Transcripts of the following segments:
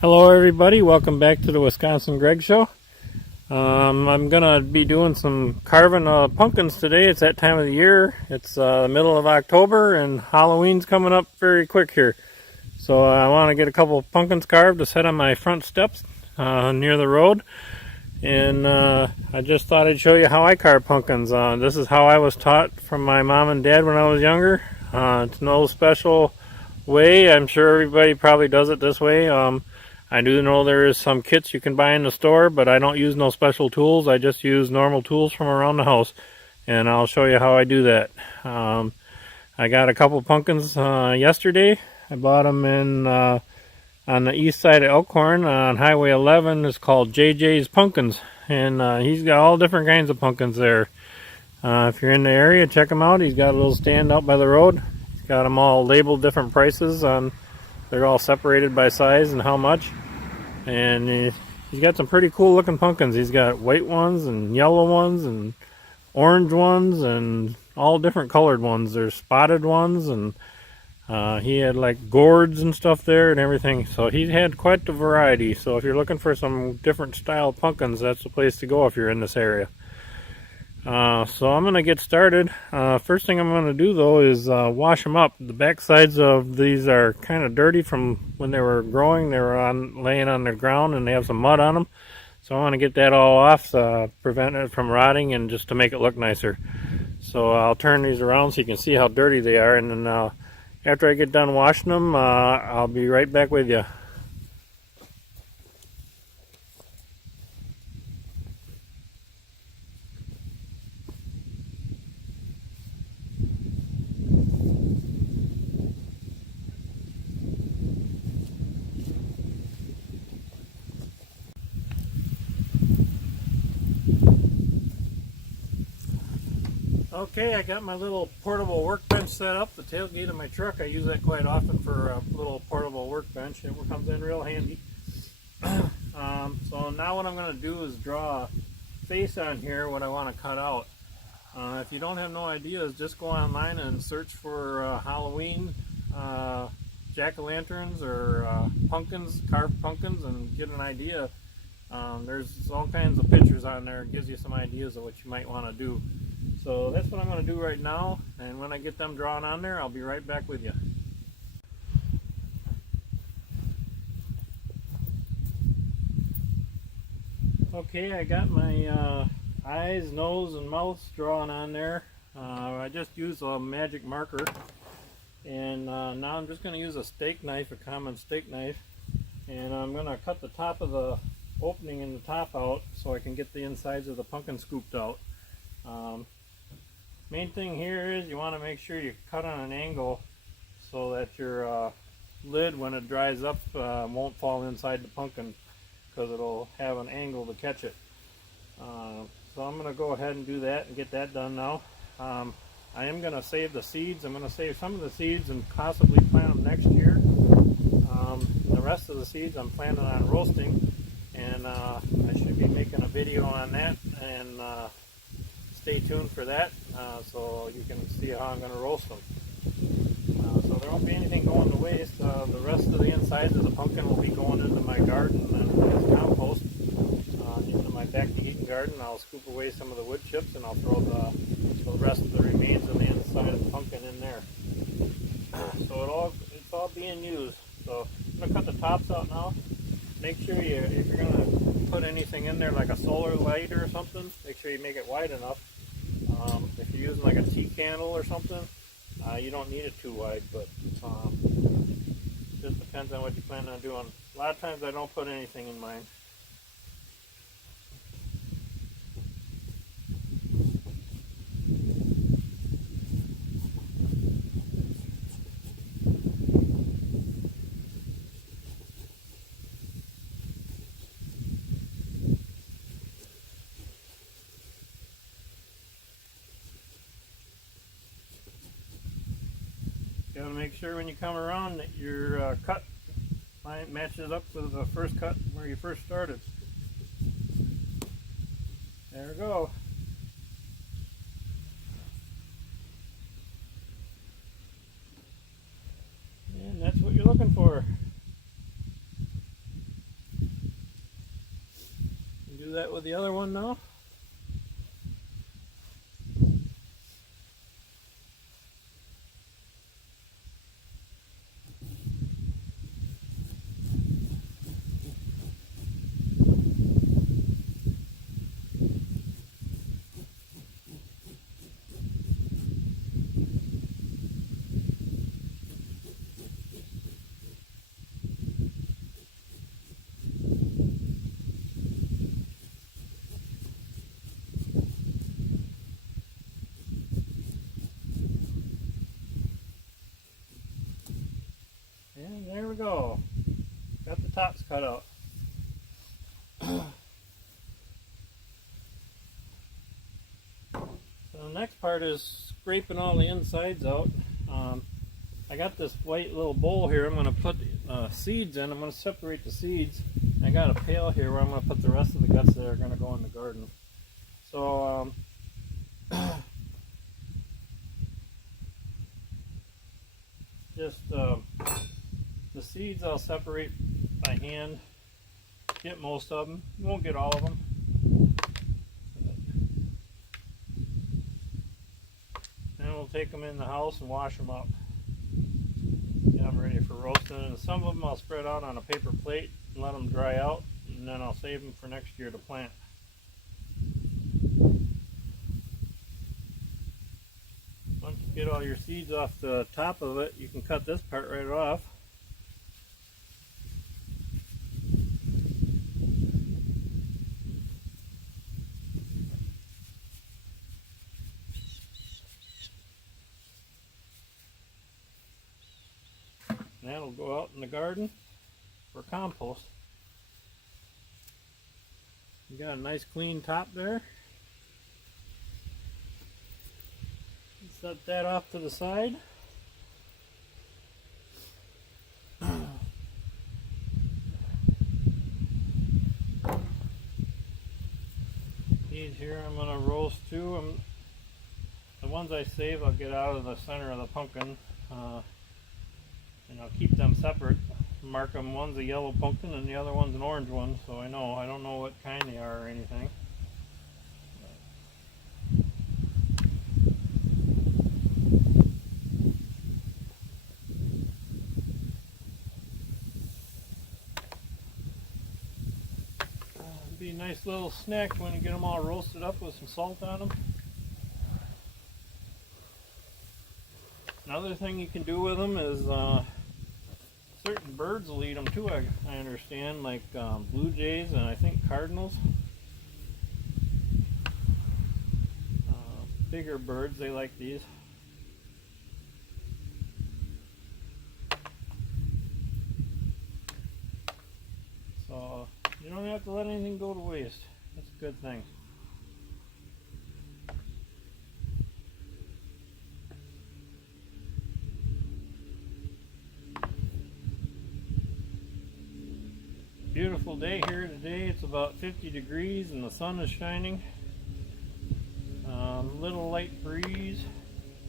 Hello everybody, welcome back to the Wisconsin Greg Show. I'm gonna be doing some carving pumpkins today. It's that time of the year. It's the middle of October and Halloween's coming up very quick here. So I want to get a couple of pumpkins carved to set on my front steps near the road. And I just thought I'd show you how I carve pumpkins. This is how I was taught from my mom and dad when I was younger. It's no special way. I'm sure everybody probably does it this way. I do know there is some kits you can buy in the store, but I don't use no special tools. I just use normal tools from around the house, and I'll show you how I do that. I got a couple pumpkins yesterday. I bought them in on the east side of Elkhorn on Highway 11. It's called JJ's Pumpkins, and he's got all different kinds of pumpkins there. If you're in the area, check him out. He's got a little stand out by the road. He's got them all labeled different prices on. They're all separated by size and how much. And he's got some pretty cool looking pumpkins. He's got white ones and yellow ones and orange ones and all different colored ones. There's spotted ones, and he had like gourds and stuff there and everything. So he had quite the variety. So if you're looking for some different style pumpkins, that's the place to go if you're in this area. So I'm going to get started. First thing I'm going to do though is wash them up. The back sides of these are kind of dirty from when they were growing. They were laying on the ground and they have some mud on them. So I want to get that all off, prevent it from rotting and just to make it look nicer. So I'll turn these around so you can see how dirty they are, and then after I get done washing them, I'll be right back with you. Okay, I got my little portable workbench set up, the tailgate of my truck. I use that quite often for a little portable workbench. It comes in real handy. So now what I'm going to do is draw a face on here, what I want to cut out. If you don't have no ideas, just go online and search for Halloween jack-o'-lanterns or pumpkins, carved pumpkins, and get an idea. There's all kinds of pictures on there. It gives you some ideas of what you might want to do. So that's what I'm going to do right now, and when I get them drawn on there, I'll be right back with you. Okay, I got my eyes, nose, and mouth drawn on there. I just used a magic marker, and now I'm just going to use a steak knife, a common steak knife, and I'm going to cut the top of the opening in the top out so I can get the insides of the pumpkin scooped out. Main thing here is you want to make sure you cut on an angle so that your lid, when it dries up, won't fall inside the pumpkin, because it'll have an angle to catch it. So I'm going to go ahead and do that and get that done now. I am going to save the seeds. I'm going to save some of the seeds and possibly plant them next year. The rest of the seeds I'm planning on roasting, and I should be making a video on that, and stay tuned for that, so you can see how I'm going to roast them. So there won't be anything going to waste. The rest of the insides of the pumpkin will be going into my garden and as compost, into my back-to-eating garden. I'll scoop away some of the wood chips, and I'll throw the rest of the remains of the inside of the pumpkin in there. So it's all being used. So I'm going to cut the tops out now. Make sure if you're going to put anything in there like a solar light or something, make sure you make it wide enough. If you're using like a tea candle or something, you don't need it too wide, but just depends on what you plan on doing. A lot of times I don't put anything in mine. You gotta make sure when you come around that your cut matches up with the first cut where you first started. There we go. And that's what you're looking for. Do that with the other one now. And there we go. Got the tops cut out. So the next part is scraping all the insides out. I got this white little bowl here. I'm going to put seeds in. I'm going to separate the seeds. I got a pail here where I'm going to put the rest of the guts that are going to go in the garden. So just the seeds I'll separate by hand. Get most of them. You won't get all of them. Then we'll take them in the house and wash them up. Get them ready for roasting. And some of them I'll spread out on a paper plate and let them dry out, and then I'll save them for next year to plant. Once you get all your seeds off the top of it, you can cut this part right off. And that'll go out in the garden for compost. You got a nice clean top there. Set that off to the side. These here I'm going to roast too. The ones I save I'll get out of the center of the pumpkin. And I'll keep them separate. Mark them, one's a yellow pumpkin and the other one's an orange one, so I don't know what kind they are or anything. Be a nice little snack when you get them all roasted up with some salt on them. Another thing you can do with them is certain birds will eat them too, I understand, like blue jays and I think cardinals. Bigger birds, they like these. So you don't have to let anything go to waste. That's a good thing. Beautiful day here today. It's about 50 degrees and the sun is shining. Little light breeze.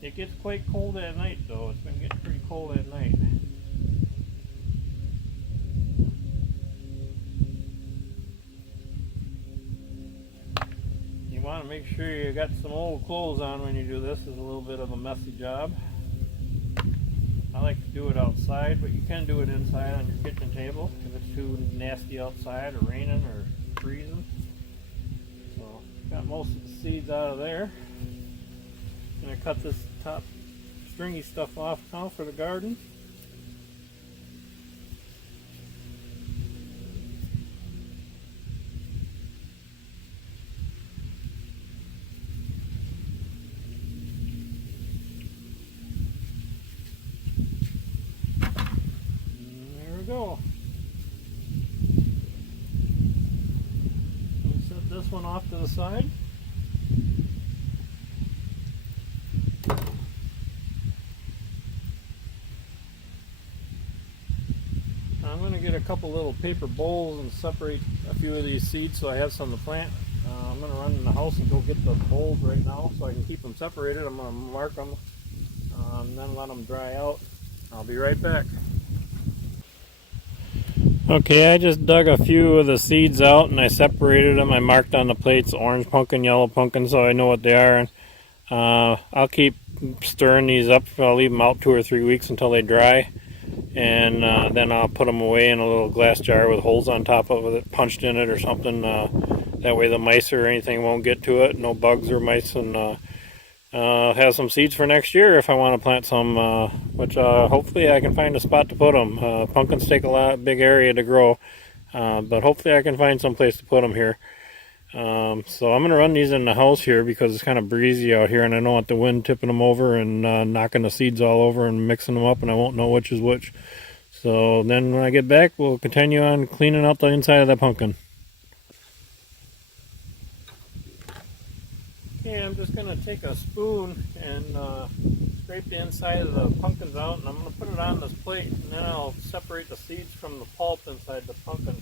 It gets quite cold at night though. It's been getting pretty cold at night. You want to make sure you got some old clothes on when you do this. It's a little bit of a messy job. I like to do it outside, but you can do it inside on your kitchen table if it's too nasty outside or raining or freezing. So, got most of the seeds out of there. I'm going to cut this top stringy stuff off now for the garden. Go. Set this one off to the side. I'm going to get a couple little paper bowls and separate a few of these seeds so I have some to plant. I'm going to run in the house and go get the bowls right now so I can keep them separated. I'm going to mark them and then let them dry out. I'll be right back. Okay, I just dug a few of the seeds out and I separated them. I marked on the plates orange pumpkin, yellow pumpkin, so I know what they are. And I'll keep stirring these up. I'll leave them out 2 or 3 weeks until they dry, and then I'll put them away in a little glass jar with holes on top of it, punched in it or something. That way the mice or anything won't get to it, no bugs or mice, and have some seeds for next year if I want to plant some, which hopefully I can find a spot to put them. Pumpkins take a big area to grow, but hopefully I can find some place to put them here. So I'm going to run these in the house here because it's kind of breezy out here and I don't want the wind tipping them over and knocking the seeds all over and mixing them up, and I won't know which is which. So then when I get back, we'll continue on cleaning out the inside of the pumpkin. Okay, I'm just going to take a spoon and scrape the inside of the pumpkins out, and I'm going to put it on this plate, and then I'll separate the seeds from the pulp inside the pumpkin.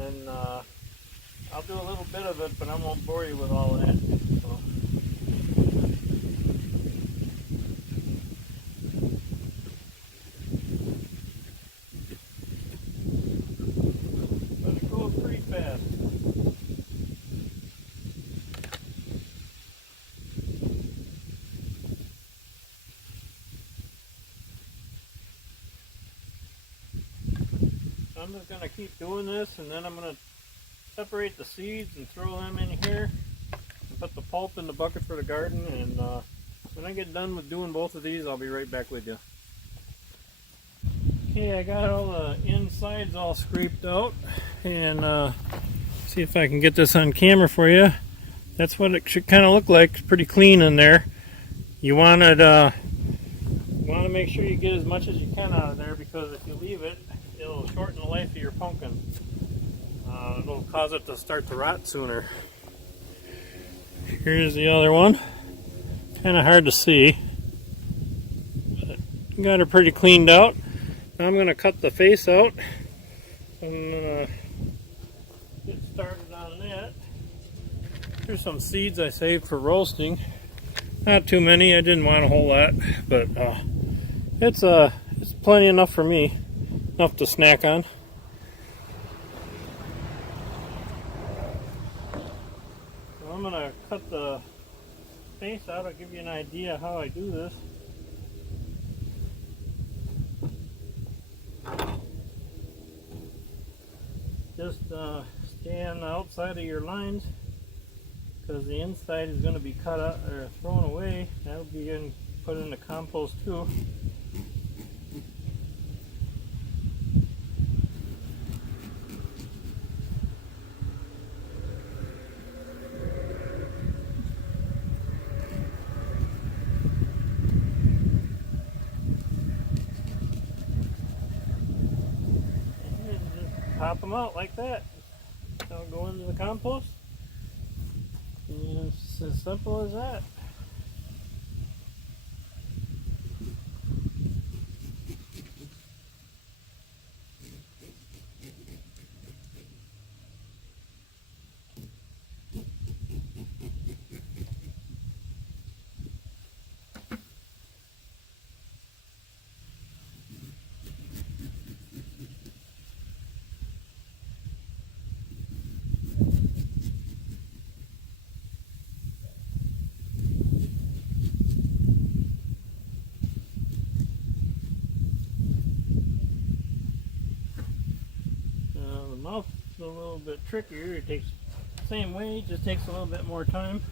And I'll do a little bit of it, but I won't bore you with all that. So. But it goes pretty fast. So I'm just going to keep doing this, and then I'm going to separate the seeds and throw them in here and put the pulp in the bucket for the garden. And when I get done with doing both of these, I'll be right back with you. Okay, I got all the insides all scraped out, and see if I can get this on camera for you. That's what it should kind of look like. It's pretty clean in there. You want to make sure you get as much as you can out of there, because if you leave it, it'll shorten the life of your pumpkin. It'll cause it to start to rot sooner. Here's the other one. Kind of hard to see, but got her pretty cleaned out. Now I'm going to cut the face out. I'm going to get started on that. Here's some seeds I saved for roasting. Not too many. I didn't want a whole lot, but it's plenty enough for me, enough to snack on. I'm going to cut the face out. I'll give you an idea how I do this. Just stay on the outside of your lines, because the inside is going to be cut out or thrown away. That'll be put in the compost too. Pop them out like that. They'll go into the compost. And it's as simple as that. The mouth is a little bit trickier. It takes the same way, it just takes a little bit more time.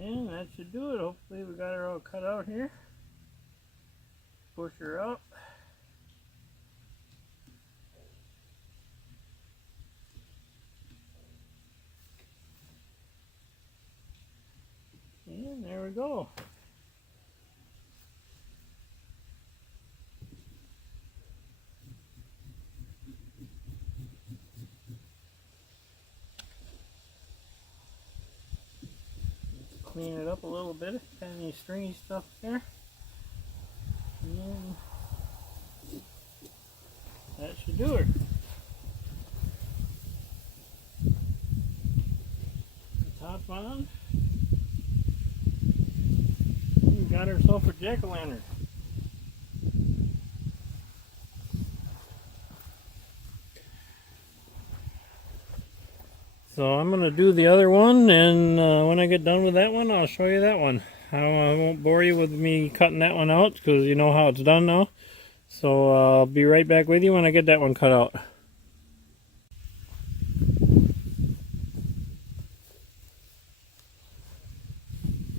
And that should do it. Hopefully we got her all cut out here. Push her up. And there we go. Clean it up a little bit, got any stringy stuff there. And that should do it. The top on. We got herself a jack-o'-lantern. So I'm going to do the other one, and when I get done with that one, I'll show you that one. I won't bore you with me cutting that one out, because you know how it's done now. So I'll be right back with you when I get that one cut out.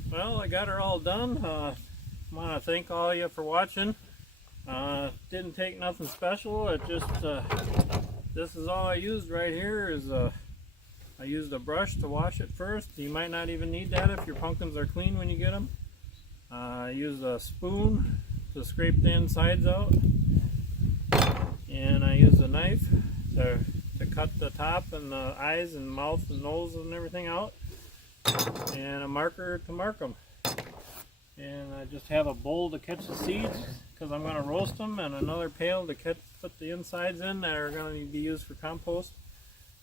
Well, I got her all done. I want to thank all of you for watching. Didn't take nothing special. It just, this is all I used right here is I used a brush to wash it first. You might not even need that if your pumpkins are clean when you get them. I used a spoon to scrape the insides out. And I used a knife to cut the top and the eyes and mouth and nose and everything out. And a marker to mark them. And I just have a bowl to catch the seeds because I'm going to roast them, and another pail to put the insides in that are going to be used for compost.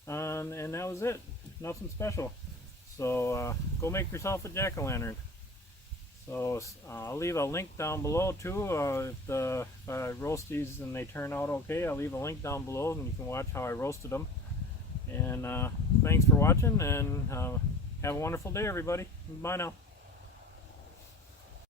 And that was it. Nothing special. So go make yourself a jack-o'-lantern. So I'll leave a link down below too. If I roast these and they turn out okay, I'll leave a link down below and you can watch how I roasted them. And thanks for watching, and have a wonderful day, everybody. Bye now.